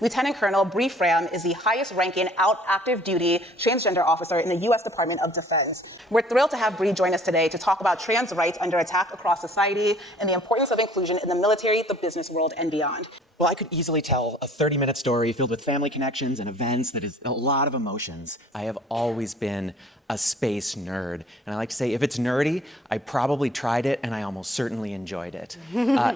Lieutenant Colonel Bree Fram is the highest-ranking active duty transgender officer in the U.S. Department of Defense. We're thrilled to have Bree join us today to talk about trans rights under attack across society and the importance of inclusion in the military, the business world, and beyond. Well, I could easily tell a 30-minute story filled with family connections and events that is a lot of emotions. I have always been a space nerd. And I like to say, if it's nerdy, I probably tried it and I almost certainly enjoyed it.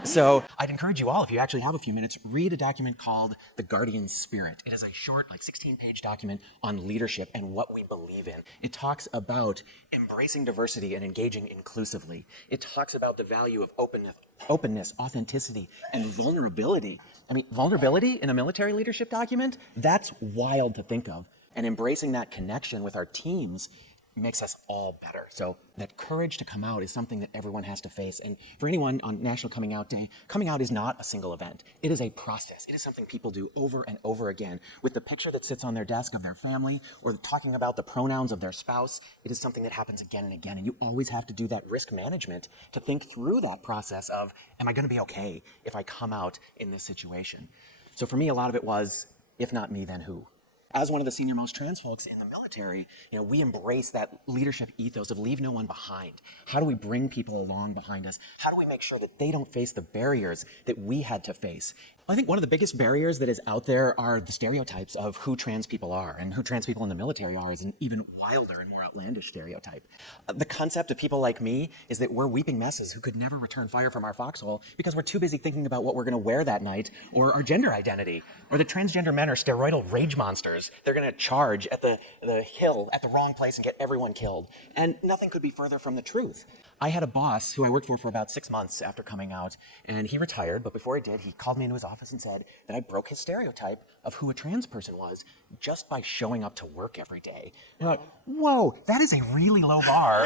So I'd encourage you all, if you actually have a few minutes, read a document called The Guardian Spirit. It is a short, 16-page document on leadership and what we believe in. It talks about embracing diversity and engaging inclusively. It talks about the value of openness, authenticity, and vulnerability. I mean, vulnerability in a military leadership document? That's wild to think of. And embracing that connection with our teams makes us all better. So that courage to come out is something that everyone has to face. And for anyone on National Coming Out Day, coming out is not a single event. It is a process. It is something people do over and over again. With the picture that sits on their desk of their family or talking about the pronouns of their spouse, it is something that happens again and again. And you always have to do that risk management to think through that process of, am I going to be okay if I come out in this situation? So for me, a lot of it was, if not me, then who? As one of the senior-most trans folks in the military, we embrace that leadership ethos of leave no one behind. How do we bring people along behind us? How do we make sure that they don't face the barriers that we had to face? I think one of the biggest barriers that is out there are the stereotypes of who trans people are, and who trans people in the military are is an even wilder and more outlandish stereotype. The concept of people like me is that we're weeping messes who could never return fire from our foxhole because we're too busy thinking about what we're going to wear that night, or our gender identity, or that transgender men are steroidal rage monsters. They're going to charge at the hill at the wrong place and get everyone killed. And nothing could be further from the truth. I had a boss who I worked for about 6 months after coming out, and he retired, but before he did, he called me into his office and said that I broke his stereotype of who a trans person was just by showing up to work every day. And I'm like, whoa, that is a really low bar.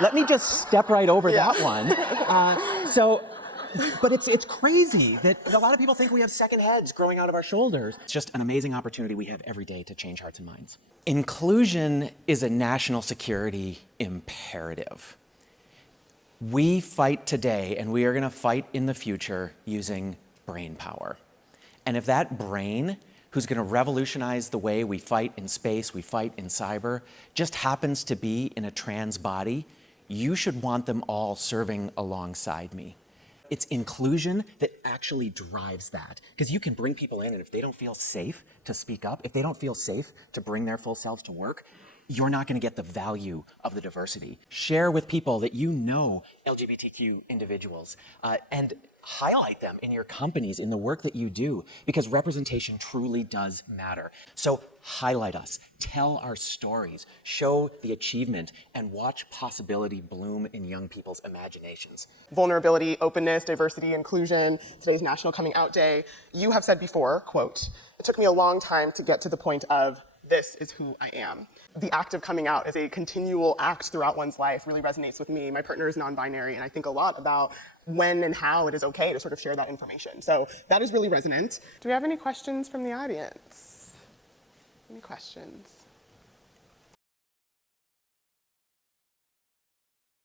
Let me just step right over that one. But it's crazy that a lot of people think we have second heads growing out of our shoulders. It's just an amazing opportunity we have every day to change hearts and minds. Inclusion is a national security imperative. We fight today, and we are going to fight in the future using brain power. And if that brain, who's going to revolutionize the way we fight in space, we fight in cyber, just happens to be in a trans body, you should want them all serving alongside me. It's inclusion that actually drives that. Because you can bring people in, and if they don't feel safe to speak up, if they don't feel safe to bring their full selves to work, you're not going to get the value of the diversity. Share with people that you know LGBTQ individuals and highlight them in your companies, in the work that you do, because representation truly does matter. So highlight us, tell our stories, show the achievement, and watch possibility bloom in young people's imaginations. Vulnerability, openness, diversity, inclusion, today's National Coming Out Day. You have said before, quote, "It took me a long time to get to the point of this is who I am." The act of coming out as a continual act throughout one's life really resonates with me. My partner is non-binary, and I think a lot about when and how it is okay to sort of share that information. So that is really resonant. Do we have any questions from the audience? Any questions?